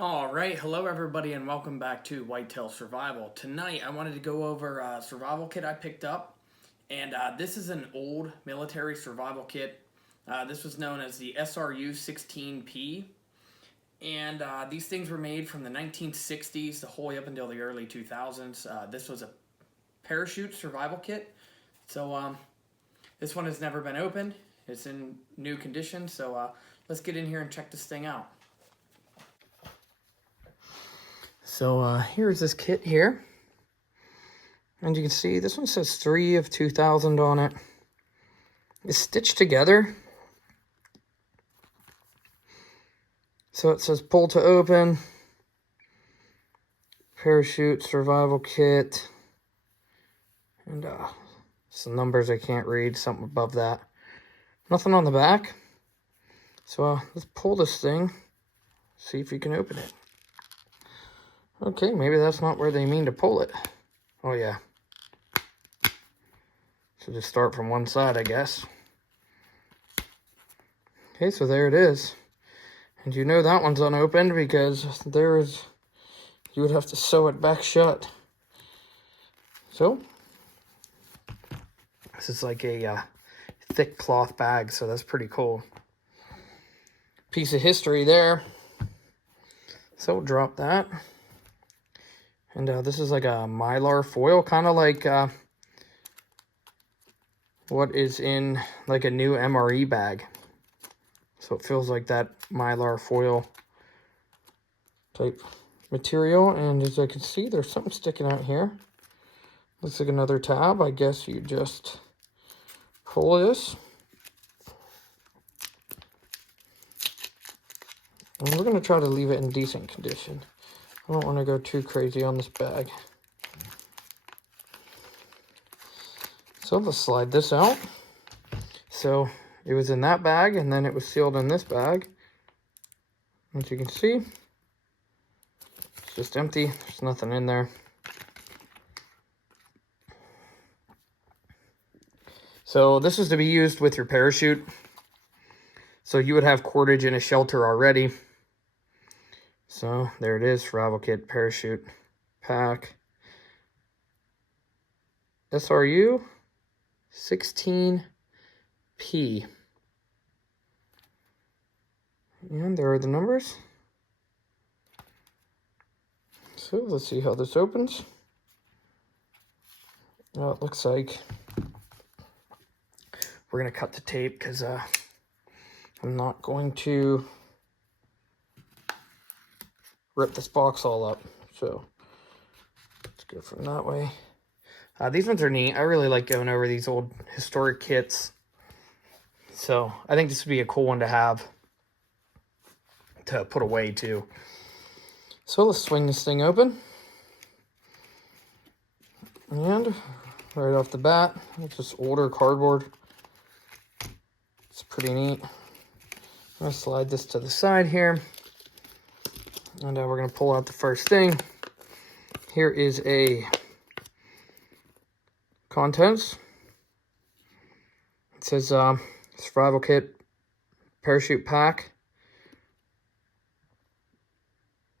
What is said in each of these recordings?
All right, hello everybody, and welcome back to Whitetail Survival. Tonight, I wanted to go over a survival kit I picked up, and this is an old military survival kit. This was known as the SRU-16P, and these things were made from the 1960s the whole way up until the early 2000s. This was a parachute survival kit, so this one has never been opened. It's in new condition, so let's get in here and check this thing out. So here's this kit here. And you can see this one says 3 of 2000 on it. It's stitched together. So it says pull to open, parachute survival kit, and some numbers I can't read, something above that. Nothing on the back. So let's pull this thing, see if you can open it. Okay, maybe that's not where they mean to pull it. Oh yeah. So just start from one side, I guess. Okay, so there it is. And you know that one's unopened because you would have to sew it back shut. So, this is like a thick cloth bag, so that's pretty cool. Piece of history there. So we'll drop that. And this is like a mylar foil, kind of like what is in like a new MRE bag. So it feels like that mylar foil type material. And as I can see, there's something sticking out here. Looks like another tab. I guess you just pull this. And we're going to try to leave it in decent condition. I don't want to go too crazy on this bag. So let's slide this out. So it was in that bag, and then it was sealed in this bag. As you can see, it's just empty. There's nothing in there. So this is to be used with your parachute. So you would have cordage in a shelter already. So there it is, survival kit, parachute, pack, SRU-16P. And there are the numbers. So let's see how this opens. Oh, it looks like we're going to cut the tape because I'm not going to rip this box all up. So let's go from that way. These ones are neat. I really like going over these old historic kits. So I think this would be a cool one to have to put away too. So let's swing this thing open. And right off the bat, it's just older cardboard. It's pretty neat. I'm going to slide this to the side here. And we're going to pull out the first thing. Here is a contents. It says survival kit, parachute pack,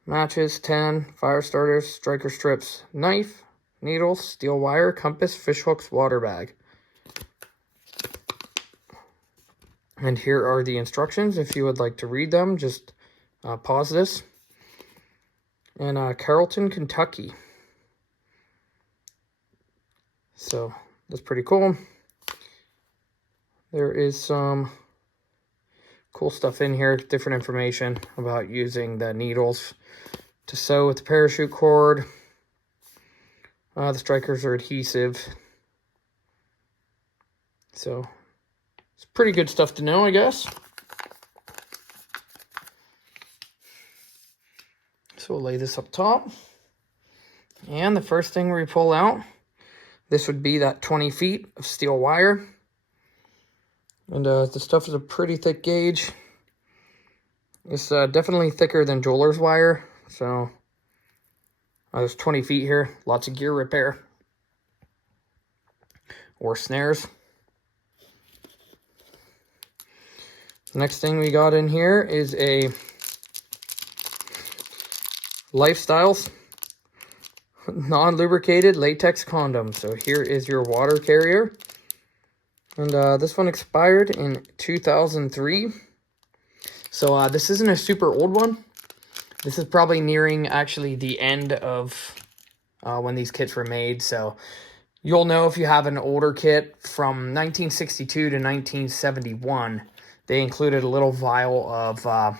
matches 10, fire starters, striker strips, knife, needles, steel wire, compass, fish hooks, water bag. And here are the instructions. If you would like to read them, just pause this. In Carrollton, Kentucky. So that's pretty cool. There is some cool stuff in here, different information about using the needles to sew with the parachute cord. The strikers are adhesive. So it's pretty good stuff to know, I guess. So we'll lay this up top. And the first thing we pull out, this would be that 20 feet of steel wire. And the stuff is a pretty thick gauge. It's definitely thicker than jeweler's wire. So there's 20 feet here. Lots of gear repair. Or snares. The next thing we got in here is a Lifestyles non-lubricated latex condom. So here is your water carrier. And this one expired in 2003. So this isn't a super old one. This is probably nearing actually the end of when these kits were made. So you'll know if you have an older kit from 1962 to 1971. They included a little vial of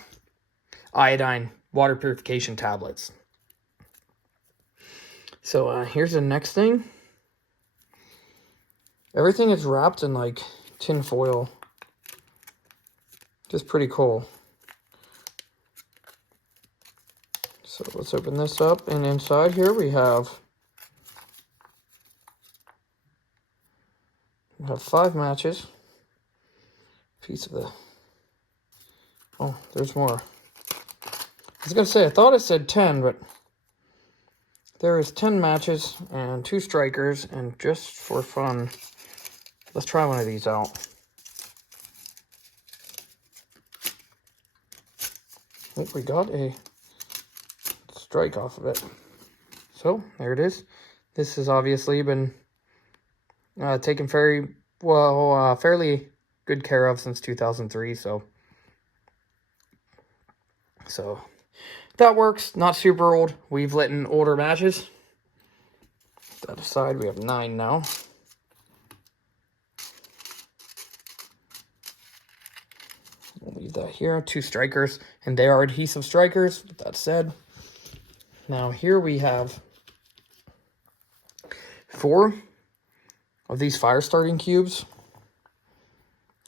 iodine water purification tablets. So here's the next thing. Everything is wrapped in like tin foil. Just pretty cool. So let's open this up, and inside here we have 5 matches. Piece of the... Oh, there's more. I was gonna say, I thought it said 10, but there is 10 matches and 2 strikers, and just for fun, let's try one of these out. Oh, we got a strike off of it. So, there it is. This has obviously been taken fairly good care of since 2003, so that works. Not super old. We've lit in older matches. Put that aside, we have 9 now. We'll leave that here. 2 strikers, and they are adhesive strikers. With that said, now here we have 4 of these fire starting cubes.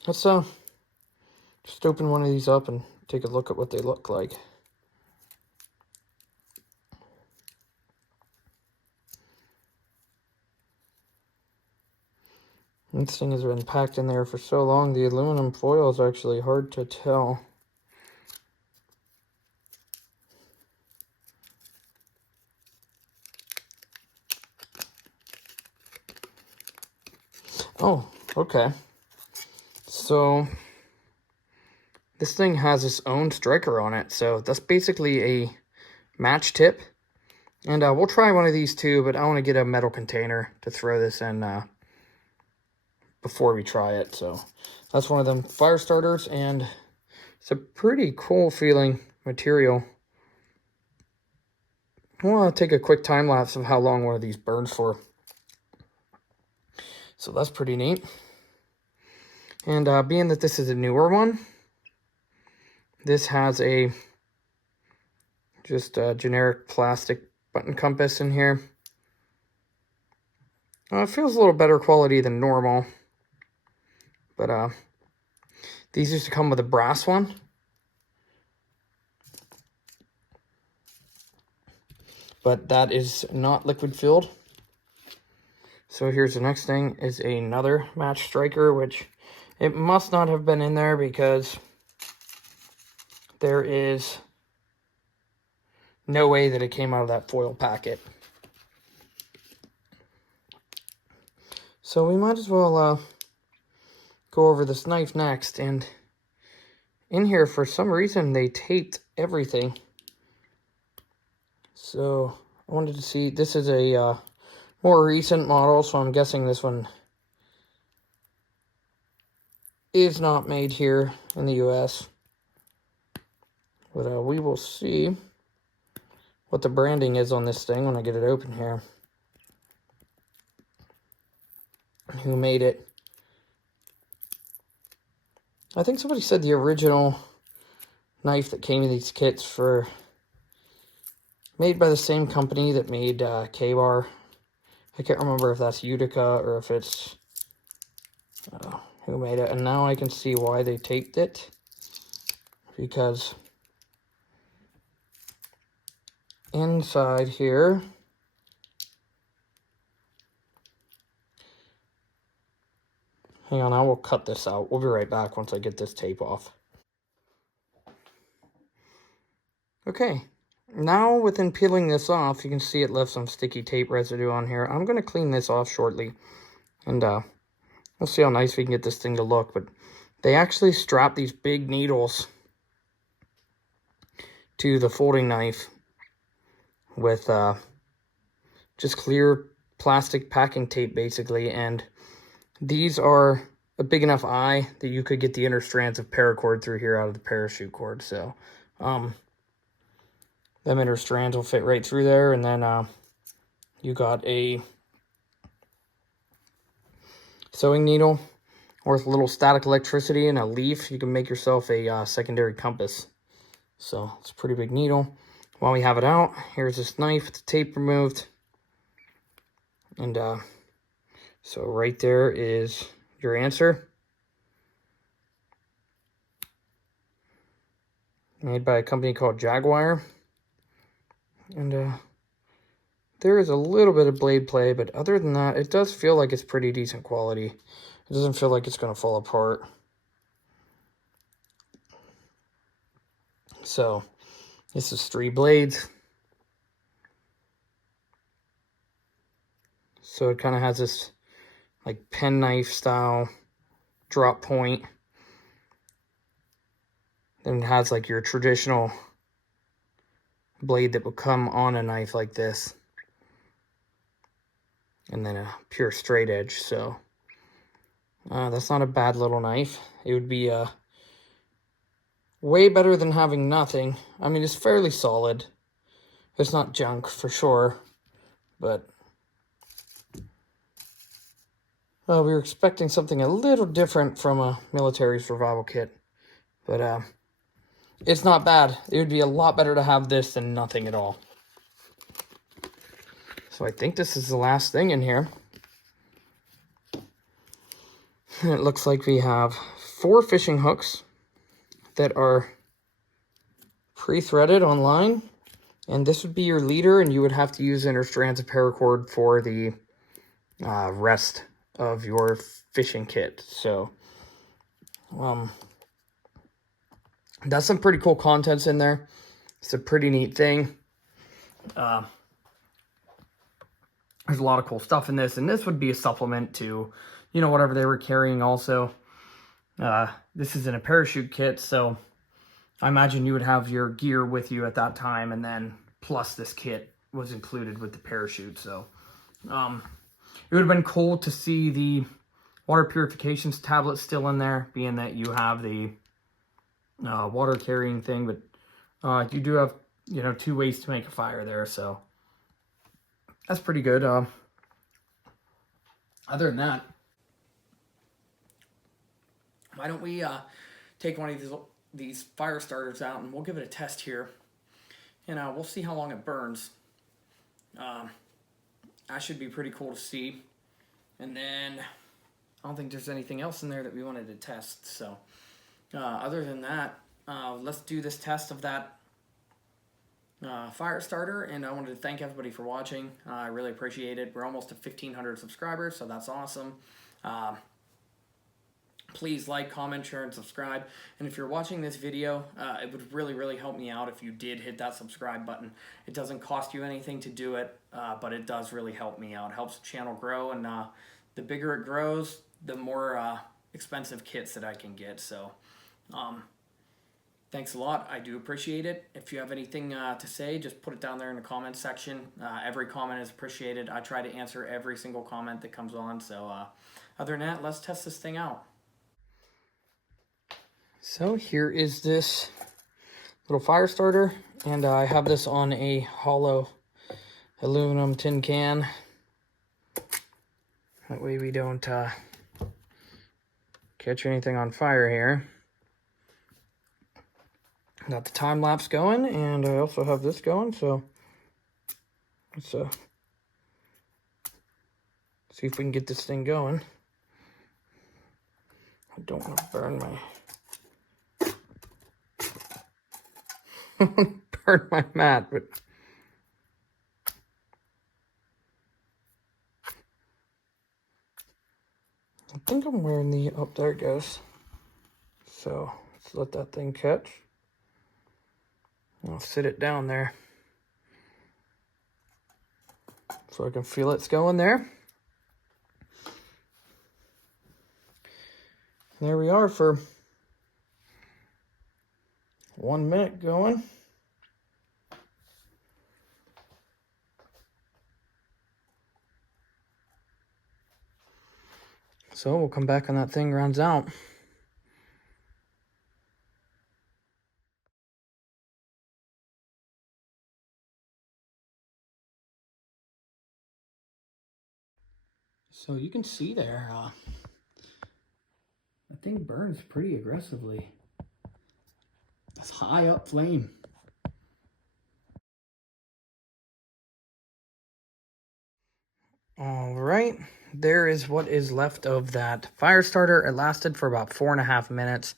Let's just open one of these up and take a look at what they look like. This thing has been packed in there for so long, the aluminum foil is actually hard to tell. Oh, okay. So this thing has its own striker on it, so that's basically a match tip. And we'll try one of these too, but I want to get a metal container to throw this in before we try it. So that's one of them fire starters, and it's a pretty cool feeling material. I want to take a quick time lapse of how long one of these burns for. So that's pretty neat. And being that this is a newer one, this has just a generic plastic button compass in here. It feels a little better quality than normal. But these used to come with a brass one. But that is not liquid filled. So here's the next thing, is another match striker, which it must not have been in there because there is no way that it came out of that foil packet. So we might as well go over this knife next. And in here, for some reason, they taped everything. So I wanted to see, this is a more recent model, so I'm guessing this one is not made here in the US. But we will see what the branding is on this thing when I get it open here. Who made it? I think somebody said the original knife that came in these kits made by the same company that made Jaguar. I can't remember if that's Utica or if it's who made it. And now I can see why they taped it, because inside here, hang on, I will cut this out. We'll be right back once I get this tape off. Okay, now within peeling this off, you can see it left some sticky tape residue on here. I'm going to clean this off shortly, and we'll see how nice we can get this thing to look. But they actually strap these big needles to the folding knife with just clear plastic packing tape, basically. And these are a big enough eye that you could get the inner strands of paracord through here out of the parachute cord. So them inner strands will fit right through there. And then you got a sewing needle with a little static electricity and a leaf. You can make yourself a secondary compass. So it's a pretty big needle. While we have it out, here's this knife with the tape removed. And so right there is your answer. Made by a company called Jaguar. And there is a little bit of blade play, but other than that, it does feel like it's pretty decent quality. It doesn't feel like it's going to fall apart. So this is 3 blades. So it kind of has this like penknife style drop point. Then it has like your traditional blade that would come on a knife like this. And then a pure straight edge. So that's not a bad little knife. It would be way better than having nothing. I mean, it's fairly solid. It's not junk for sure, but we were expecting something a little different from a military survival kit, but it's not bad. It would be a lot better to have this than nothing at all. So I think this is the last thing in here. And it looks like we have 4 fishing hooks that are pre-threaded online. And this would be your leader, and you would have to use inner strands of paracord for the rest of your fishing kit. So that's some pretty cool contents in there. It's a pretty neat thing. There's a lot of cool stuff in this, and this would be a supplement to, you know, whatever they were carrying also. This is in a parachute kit, so I imagine you would have your gear with you at that time, and then plus this kit was included with the parachute. So it would have been cool to see the water purifications tablet still in there, being that you have the water carrying thing, but you do have, you know, 2 ways to make a fire there, so that's pretty good. Other than that, why don't we take one of these fire starters out, and we'll give it a test here, and we'll see how long it burns. That should be pretty cool to see. And then I don't think there's anything else in there that we wanted to test. So other than that, let's do this test of that fire starter. And I wanted to thank everybody for watching. I really appreciate it. We're almost to 1,500 subscribers, so that's awesome. Please like, comment, share, and subscribe. And if you're watching this video, it would really, really help me out if you did hit that subscribe button. It doesn't cost you anything to do it, but it does really help me out. It helps the channel grow, and the bigger it grows, the more expensive kits that I can get. So thanks a lot. I do appreciate it. If you have anything to say, just put it down there in the comments section. Every comment is appreciated. I try to answer every single comment that comes on. So other than that, let's test this thing out. So here is this little fire starter, and I have this on a hollow aluminum tin can. That way we don't catch anything on fire here. Got the time lapse going, and I also have this going, so let's see if we can get this thing going. I don't want to burn my mat, but I think I'm wearing the, oh, there it goes. So let's let that thing catch. I'll sit it down there so I can feel it's going there. There we are for 1 minute going. So we'll come back when that thing runs out. So you can see there, that thing burns pretty aggressively. That's high up flame. All right, there is what is left of that fire starter. It lasted for about 4.5 minutes.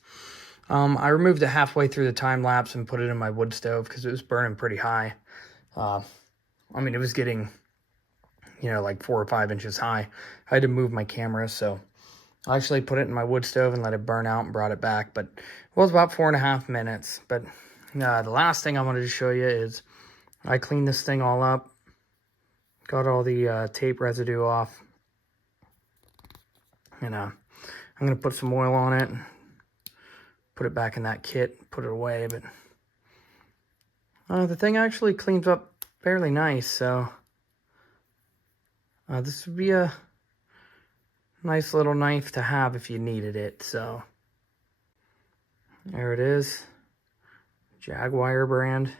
I removed it halfway through the time lapse and put it in my wood stove because it was burning pretty high. I mean, it was getting, like 4 or 5 inches high. I had to move my camera, so I actually put it in my wood stove and let it burn out and brought it back. But it was about 4.5 minutes. But the last thing I wanted to show you is I cleaned this thing all up. Got all the tape residue off. And I'm going to put some oil on it. Put it back in that kit. Put it away. But the thing actually cleans up fairly nice. So this would be a nice little knife to have if you needed it. So there it is. Jaguar brand.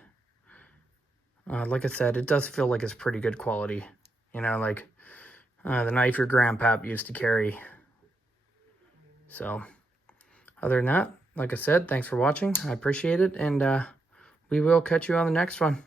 Like I said, it does feel like it's pretty good quality. Like the knife your grandpap used to carry. So other than that, like I said, thanks for watching. I appreciate it. And we will catch you on the next one.